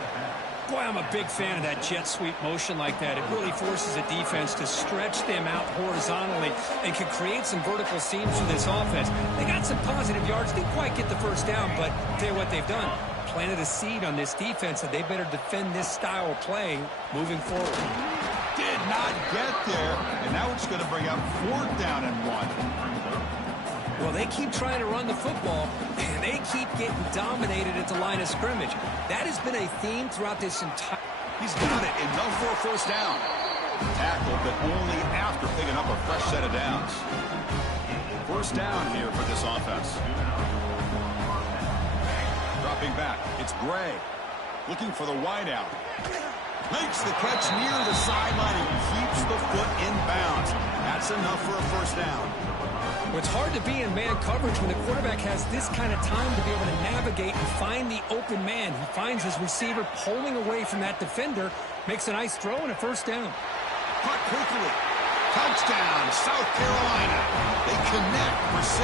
Boy, I'm a big fan of that jet sweep motion like that. It really forces a defense to stretch them out horizontally and can create some vertical seams for this offense. They got some positive yards. Didn't quite get the 1st down, but I'll tell you what they've done. Planted a seed on this defense, and they better defend this style of play moving forward. Did not get there, and now it's going to bring up 4th down and 1. Well, they keep trying to run the football, and they keep getting dominated at the line of scrimmage. That has been a theme throughout this entire... He's got it. Enough for a 1st down. Tackle, but only after picking up a fresh set of downs. 1st down here for this offense. Dropping back. It's Gray. Looking for the wideout. Makes the catch near the sideline and keeps the foot in bounds. That's enough for a 1st down. Well, it's hard to be in man coverage when the quarterback has this kind of time to be able to navigate and find the open man. He finds his receiver pulling away from that defender, makes a nice throw and a 1st down. Caught quickly. Touchdown, South Carolina. They connect for 6.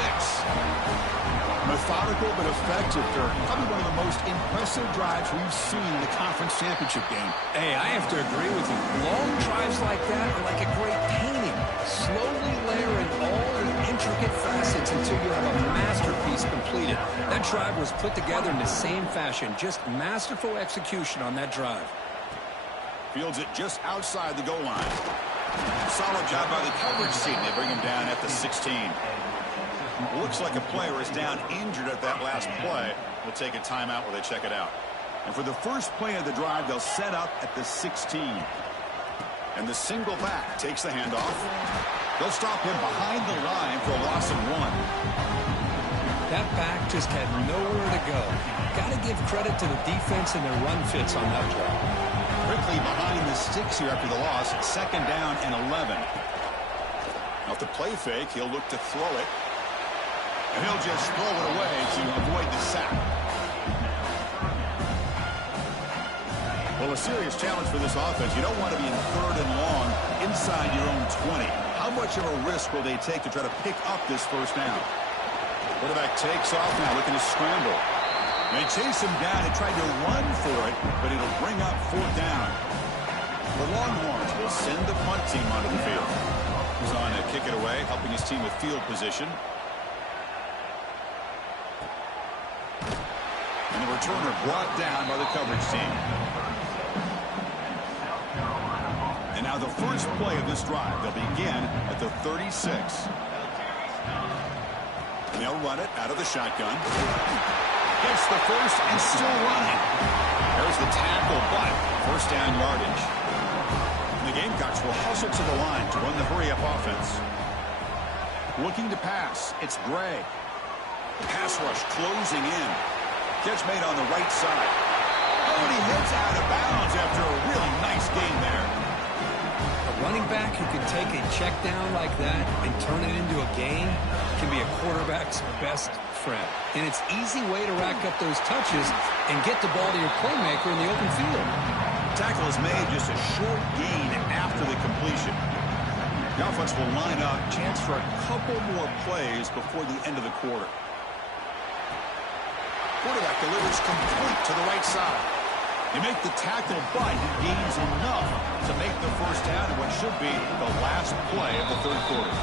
Methodical but effective, Dirk. Probably one of the most impressive drives we've seen in the conference championship game. Hey, I have to agree with you. Long drives like that are like a great painting. Slowly layering all the intricate facets until you have a masterpiece completed. That drive was put together in the same fashion. Just masterful execution on that drive. Fields it just outside the goal line. Solid job by the coverage team. They bring him down at the 16. Looks like a player is down injured at that last play. We'll take a timeout while they check it out. And for the first play of the drive, they'll set up at the 16. And the single back takes the handoff. They'll stop him behind the line for a loss of 1. That back just had nowhere to go. Got to give credit to the defense and their run fits on that play. Quickly behind the sticks here after the loss. 2nd down and 11. Now, if the play fake, he'll look to throw it. And he'll just throw it away to avoid the sack. Well, a serious challenge for this offense. You don't want to be in 3rd and long inside your own 20. How much of a risk will they take to try to pick up this 1st down? Quarterback takes off now, looking to scramble. They chase him down and tried to run for it, but it'll bring up 4th down. The Longhorns will send the punt team onto the field. He's on to kick it away, helping his team with field position. And the returner brought down by the coverage team. And now the first play of this drive. They'll begin at the 36. They'll run it out of the shotgun. Gets the first and still running. There's the tackle, but first down yardage. And the Gamecocks will hustle to the line to run the hurry-up offense. Looking to pass. It's Gray. The pass rush closing in. Catch made on the right side. Oh, and he hits out of bounds after a really nice gain there. A running back who can take a check down like that and turn it into a gain can be a quarterback's best friend. And it's an easy way to rack up those touches and get the ball to your playmaker in the open field. Tackle is made, just a short gain after the completion. The offense will line up, chance for a couple more plays before the end of the quarter. Quarterback delivers complete to the right side. They make the tackle, but he gains enough to make the first down in what should be the last play of the 3rd quarter.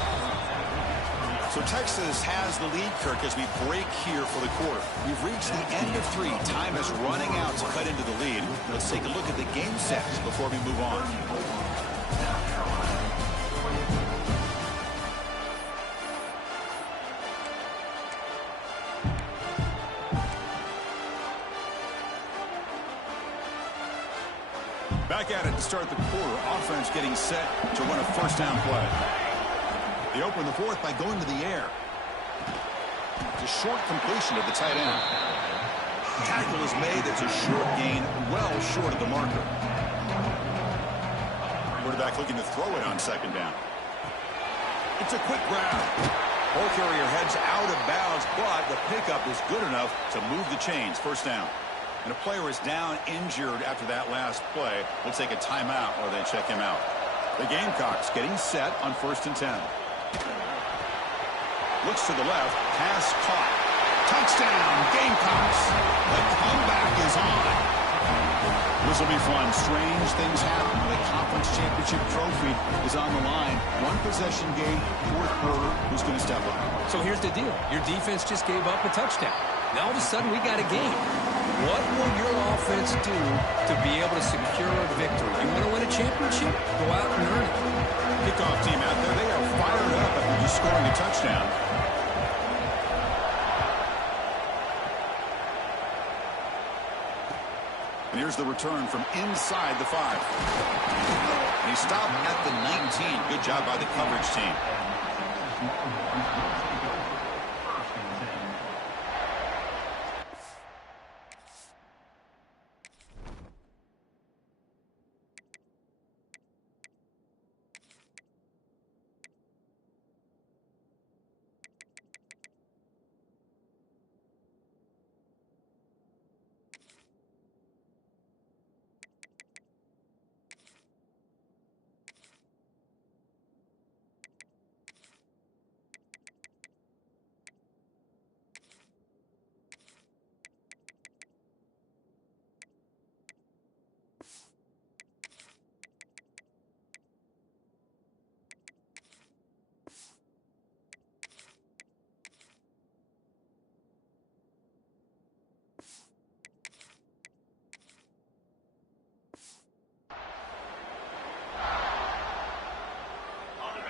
So Texas has the lead, Kirk, as we break here for the quarter. We've reached the end of 3. Time is running out to cut into the lead. Let's take a look at the game sets before we move on. Back at it to start the quarter. Offense getting set to run a first down play. They open the 4th by going to the air. It's a short completion of the tight end. Tackle is made. It's a short gain, well short of the marker. Quarterback looking to throw it on 2nd down. It's a quick grab. Ball carrier heads out of bounds, but the pickup is good enough to move the chains. First down. And a player is down injured after that last play. We'll take a timeout while they check him out. The Gamecocks getting set on 1st and 10. Looks to the left. Pass caught. Touchdown, Gamecocks. The comeback is on. This will be fun. Strange things happen when a conference championship trophy is on the line. One possession game, 4th quarter. Who's going to step up? So here's the deal. Your defense just gave up a touchdown. Now all of a sudden we got a game. What will your offense do to be able to secure a victory? You want to win a championship? Go out and earn it. Kickoff team out there. They are fired up after just scoring a touchdown. And here's the return from inside the 5. And he stopped at the 19. Good job by the coverage team.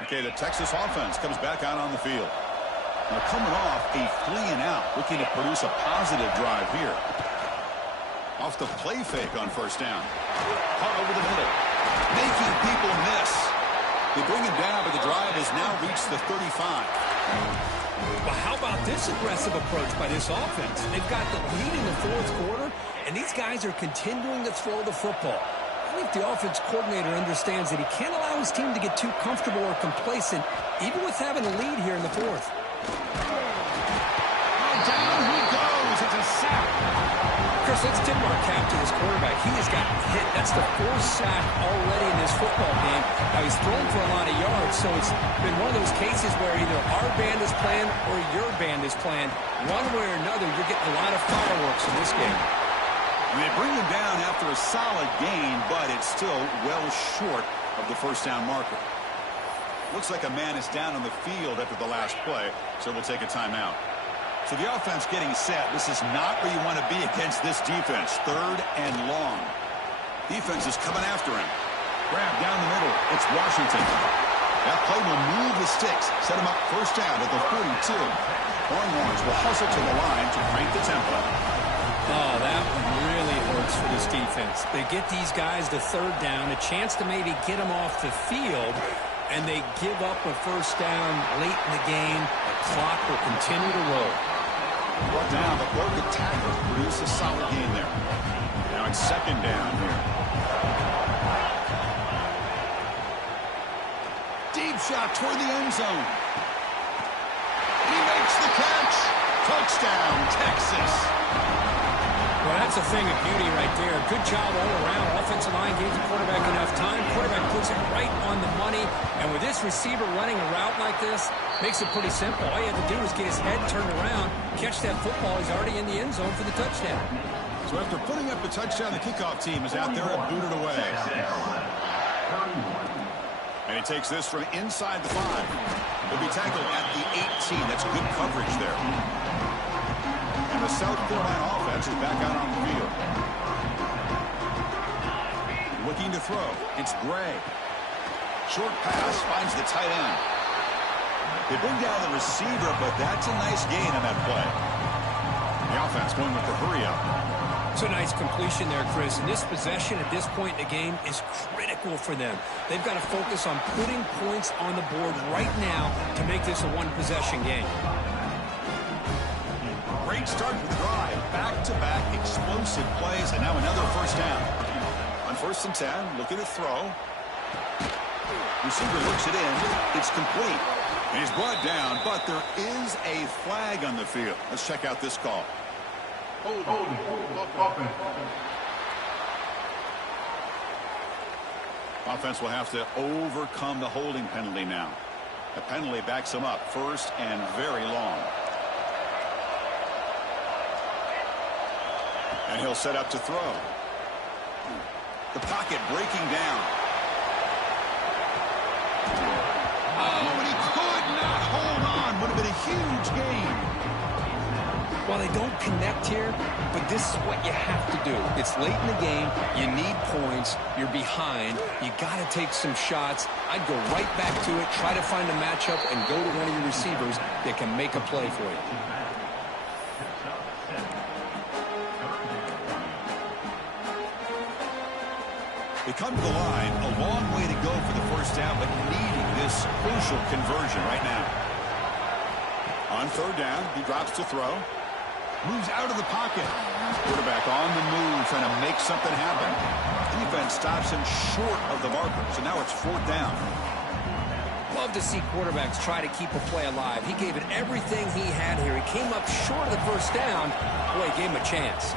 Okay, the Texas offense comes back out on the field. Now coming off a 3 and out, looking to produce a positive drive here. Off the play fake on first down. Caught over the middle. Making people miss. They bring him down, but the drive has now reached the 35. Well, how about this aggressive approach by this offense? They've got the lead in the 4th quarter, and these guys are continuing to throw the football. I think the offense coordinator understands that he can't allow his team to get too comfortable or complacent, even with having a lead here in the 4th. Down he goes. It's a sack. Chris, Chris, let's tip our cap to this quarterback. He has gotten hit. That's the fourth sack already in this football game. Now, he's thrown for a lot of yards, so it's been one of those cases where either our band is playing or your band is playing. One way or another, you're getting a lot of fireworks in this game. They bring him down after a solid gain, but it's still well short of the first down marker. Looks like a man is down on the field after the last play, so we'll take a timeout. So the offense getting set. This is not where you want to be against this defense. 3rd and long. Defense is coming after him. Grab down the middle. It's Washington. That play will move the sticks. Set him up first down at the 42. Longhorns will hustle to the line to crank the tempo. Oh, that one really hurts for this defense. They get these guys to 3rd down, a chance to maybe get them off the field, and they give up a first down late in the game. The clock will continue to roll. Brought down, but broken tackle produced a solid gain there. Now it's 2nd down here. Deep shot toward the end zone. He makes the catch. Touchdown, Texas. Well, that's a thing of beauty right there. Good job all around. Offensive line gave the quarterback enough time. Quarterback puts it right on the money. And with this receiver running a route like this, makes it pretty simple. All you have to do is get his head turned around, catch that football. He's already in the end zone for the touchdown. So after putting up the touchdown, the kickoff team is out there and booted away. And he takes this from inside the 5. He'll be tackled at the 18. That's good coverage there. And the South Carolina offense is back out on the field. Looking to throw. It's Gray. Short pass finds the tight end. They bring down the receiver, but that's a nice gain on that play. The offense going with the hurry up. It's a nice completion there, Chris. And this possession at this point in the game is critical for them. They've got to focus on putting points on the board right now to make this a one-possession game. Great start to the drive. Back-to-back explosive plays, and now another first down. On 1st and 10, looking to throw. Receiver looks it in. It's complete. And he's brought down, but there is a flag on the field. Let's check out this call. Offense will have to overcome the holding penalty now. The penalty backs him up 1st and very long. And he'll set up to throw. The pocket breaking down. Oh, and he could not hold on. Would have been a huge gain. Well, they don't connect here, but this is what you have to do. It's late in the game. You need points. You're behind. You got to take some shots. I'd go right back to it, try to find a matchup, and go to one of your receivers that can make a play for you. They come to the line, a long way to go for the first down, but needing this crucial conversion right now. On 3rd down, he drops to throw. Moves out of the pocket. Quarterback on the move, trying to make something happen. Defense stops him short of the marker, so now it's 4th down. Love to see quarterbacks try to keep a play alive. He gave it everything he had here. He came up short of the first down. Boy, he gave him a chance.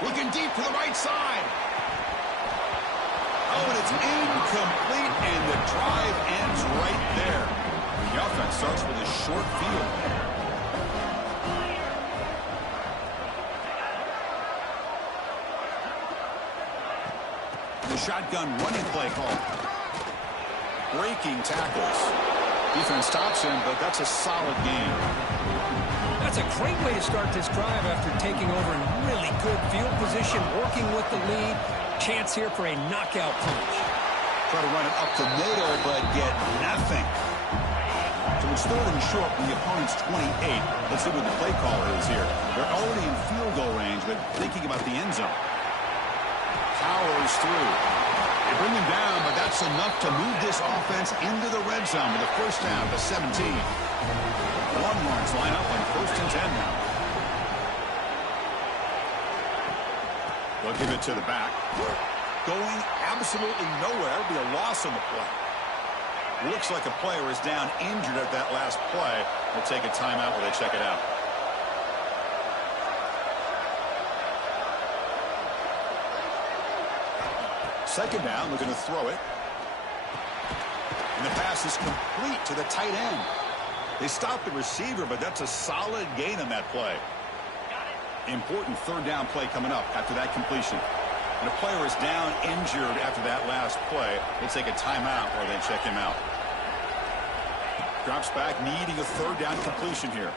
Looking deep to the right side. Oh, and it's incomplete, and the drive ends right there. The offense starts with a short field. The shotgun running play call. Breaking tackles. Defense stops him, but that's a solid game. That's a great way to start this drive after taking over in really good field position, working with the lead. Chance here for a knockout punch. Try to run it up the middle, but get nothing. So it's 3rd and short from the opponent's 28. Let's see what the play call is here. They're already in field goal range, but thinking about the end zone. Powers through. They bring him down, but that's enough to move this offense into the red zone with a first down to 17. Longhorns line up on 1st and 10 now. They'll give it to the back. Going absolutely nowhere. It'll be a loss on the play. Looks like a player is down injured at that last play. We'll take a timeout while they check it out. Second down, looking to throw it. And the pass is complete to the tight end. They stopped the receiver, but that's a solid gain on that play. Important third down play coming up after that completion. When a player is down injured after that last play, they take a timeout or they check him out. Drops back, needing a third down completion here.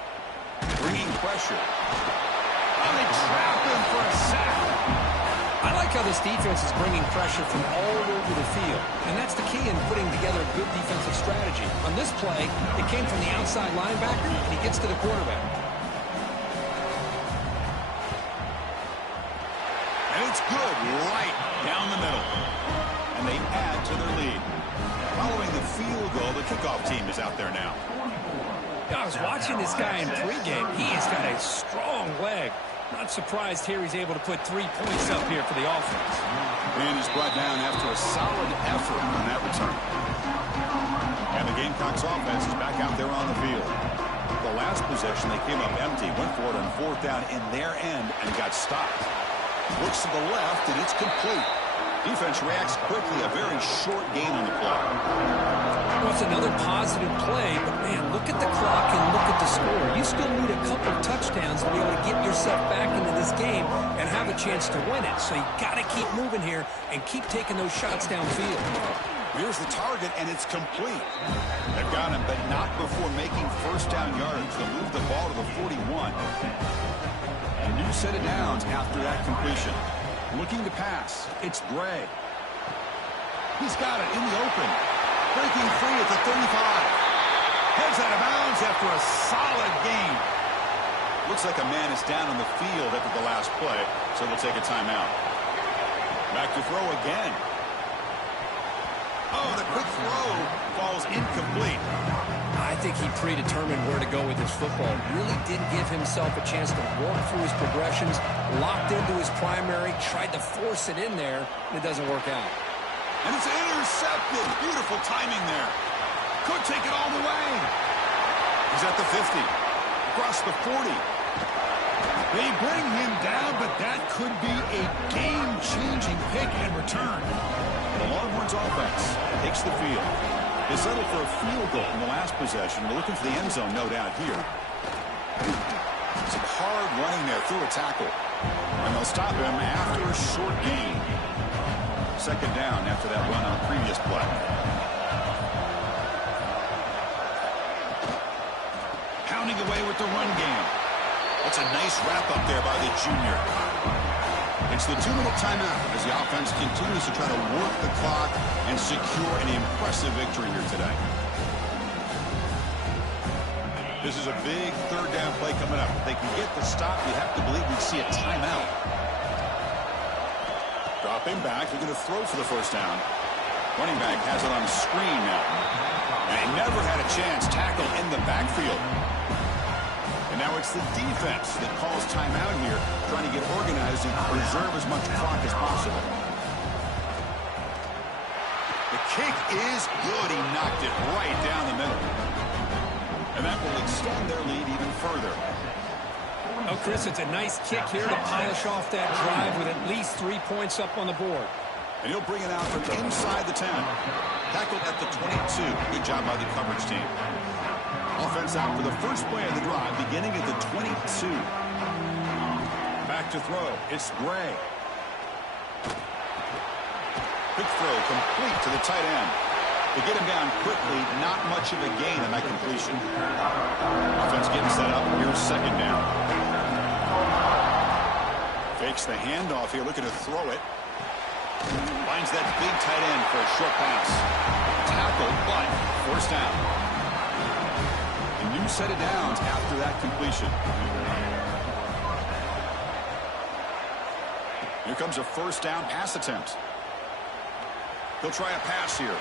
Bringing pressure. Oh, they trap him for a sack. I like how this defense is bringing pressure from all over the field. And that's the key in putting together a good defensive strategy. On this play, it came from the outside linebacker, and he gets to the quarterback. And it's good right down the middle. And they add to their lead. Following the field goal, the kickoff team is out there now. I was watching this guy in pregame. He has got a strong leg. Not surprised here he's able to put 3 points up here for the offense. And is brought down after a solid effort on that return. And the Gamecocks offense is back out there on the field. The last possession, they came up empty, went for it on fourth down in their end and got stopped. Looks to the left, and it's complete. Defense reacts quickly, a very short gain on the play. Well, it's another positive play, but man, look at the clock and look at the score. You still need a couple touchdowns to be able to get yourself back into this game and have a chance to win it. So you got to keep moving here and keep taking those shots downfield. Here's the target, and it's complete. They've got him, but not before making first down yardage. They'll move the ball to the 41. A new set of downs after that completion. Looking to pass. It's Gray. He's got it in the open. Breaking free at the 35. Heads out of bounds after a solid gain. Looks like a man is down on the field after the last play, so we'll take a timeout. Back to throw again. Oh, the quick throw falls incomplete. I think he predetermined where to go with his football. Really didn't give himself a chance to walk through his progressions, locked into his primary, tried to force it in there, and it doesn't work out. And it's intercepted. Beautiful timing there. Could take it all the way. He's at the 50. Across the 40. They bring him down, but that could be a game-changing pick and return. The Longhorns offense takes the field. They settled for a field goal in the last possession. They're looking for the end zone, no doubt, here. Some hard running there through a tackle. And they'll stop him after a short gain. Second down after that run on a previous play. Pounding away with the run game. That's a nice wrap-up there by the junior. It's the 2-minute timeout as the offense continues to try to work the clock and secure an impressive victory here today. This is a big third down play coming up. If they can get the stop, you have to believe we see a timeout. Dropping back, they're going to throw for the first down. Running back has it on the screen now. And he never had a chance tackled in the backfield. And now it's the defense that calls timeout here, trying to get organized and preserve as much clock as possible. The kick is good. He knocked it right down the middle. And that will extend their lead even further. Oh, Chris, it's a nice kick here to polish off that drive with at least 3 points up on the board. And he'll bring it out from inside the 10. Tackled at the 22. Good job by the coverage team. Offense out for the first play of the drive, beginning at the 22. Back to throw. It's Gray. Quick throw complete to the tight end. To get him down quickly, not much of a gain on that completion. Offense getting set up. Here's second down. Fakes the handoff here, looking to throw it. Finds that big tight end for a short pass. Tackled, but first down. A new set of downs after that completion. Here comes a first down pass attempt. He'll try a pass here.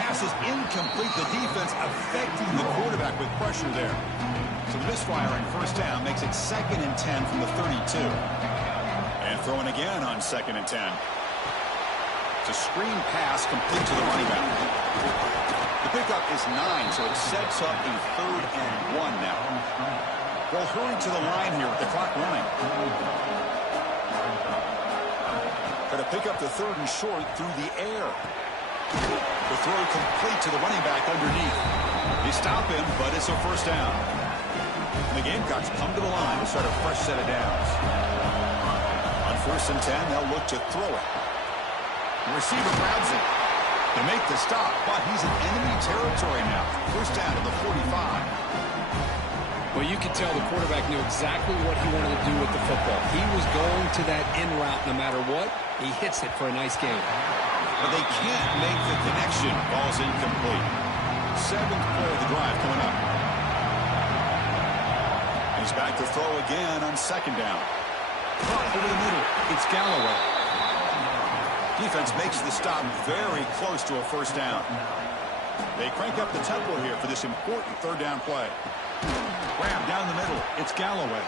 Pass is incomplete. The defense affecting the quarterback with pressure there. So the misfire on first down makes it 2nd and 10 from the 32. And throwing again on 2nd and 10. It's a screen pass complete to the running back. The pickup is 9, so it sets up a 3rd and 1 now. They'll hurry to the line here with the clock running. Try to pick up the 3rd and short through the air. The throw complete to the running back underneath. They stop him, but it's a first down. The Gamecocks come to the line to start a fresh set of downs. On 1st and 10, they'll look to throw it. The receiver grabs it. They make the stop, but he's in enemy territory now. First down to the 45. Well, you could tell the quarterback knew exactly what he wanted to do with the football. He was going to that in route no matter what. He hits it for a nice game. But they can't make the connection. Ball's incomplete. 7th play of the drive coming up. He's back to throw again on 2nd down. Caught over the middle. It's Galloway. Defense makes the stop very close to a first down. They crank up the tempo here for this important 3rd down play. Grab down the middle. It's Galloway.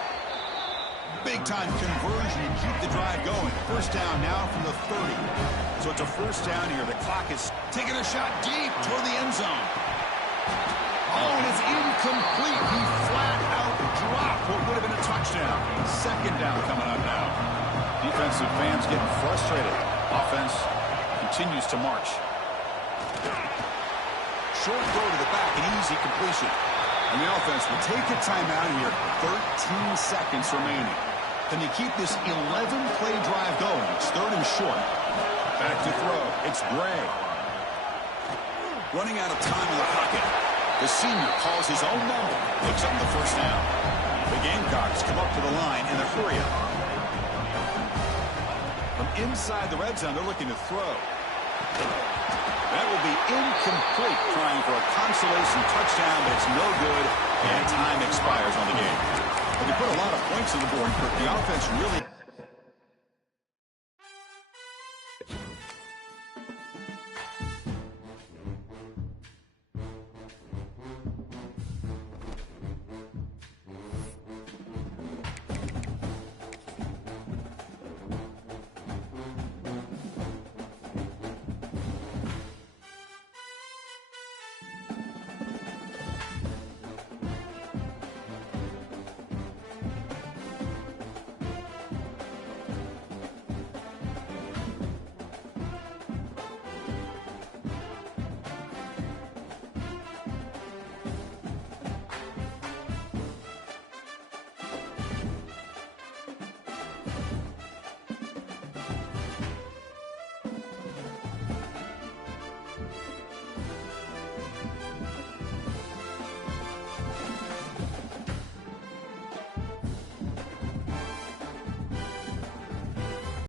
Big-time conversion to keep the drive going. First down now from the 30. So it's a first down here. The clock is taking a shot deep toward the end zone. Oh, and it's incomplete. He flat out dropped what would have been a touchdown. 2nd down coming up now. Defensive fans getting frustrated. Offense continues to march. Short throw to the back, an easy completion. And the offense will take a timeout here. 13 seconds remaining. Can they keep this 11-play drive going? It's 3rd and short. Back to throw. It's Gray. Running out of time in the pocket. The senior calls his own number. Picks up the first down. The Gamecocks come up to the line in a hurry-up. From inside the red zone, they're looking to throw. That will be incomplete, trying for a consolation touchdown, but it's no good, and time expires on the game. But they put a lot of points on the board. The offense really